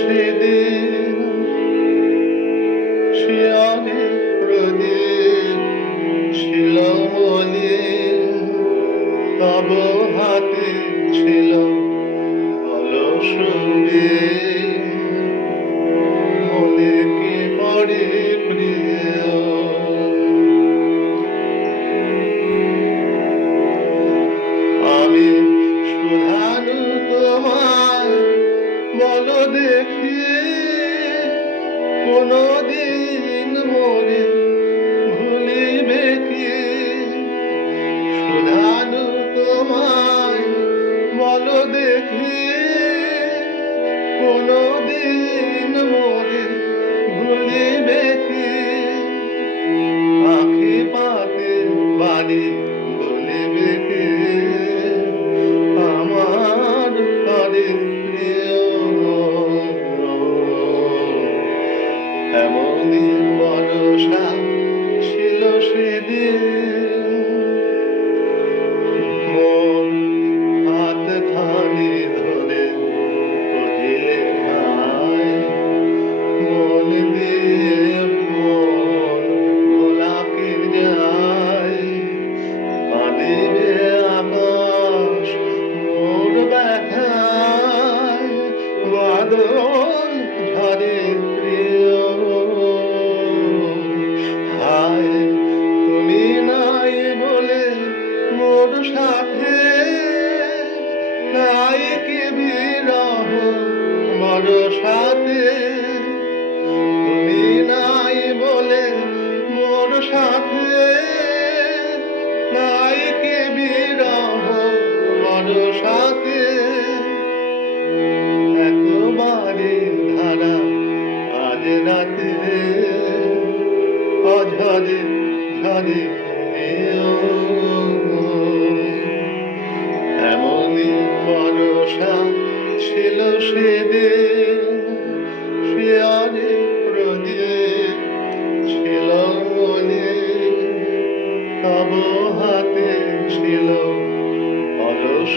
সেদিন প্রদীপ ছিল তব হাতে ছিল অলস মনে কি প্রিয়? আমি বলো দেখি, কোনদিন মোরে ভুলিবে কি? শুধানু তোমায় বলো দেখি, কোনদিন মোরে ভুলিবে কি? আখি পাতে বাড়ি সাথে নাই কি বিরহ মোর সাথে নাই বলে মোর নাই কি বিরহ মোর সাথে ধারা আজ রাতে অঝরে ঝরে এও। ভরসা ছিল সেদিন শিয়ারে প্রদীপ ছিল মনে। তব হাতে ছিল অলস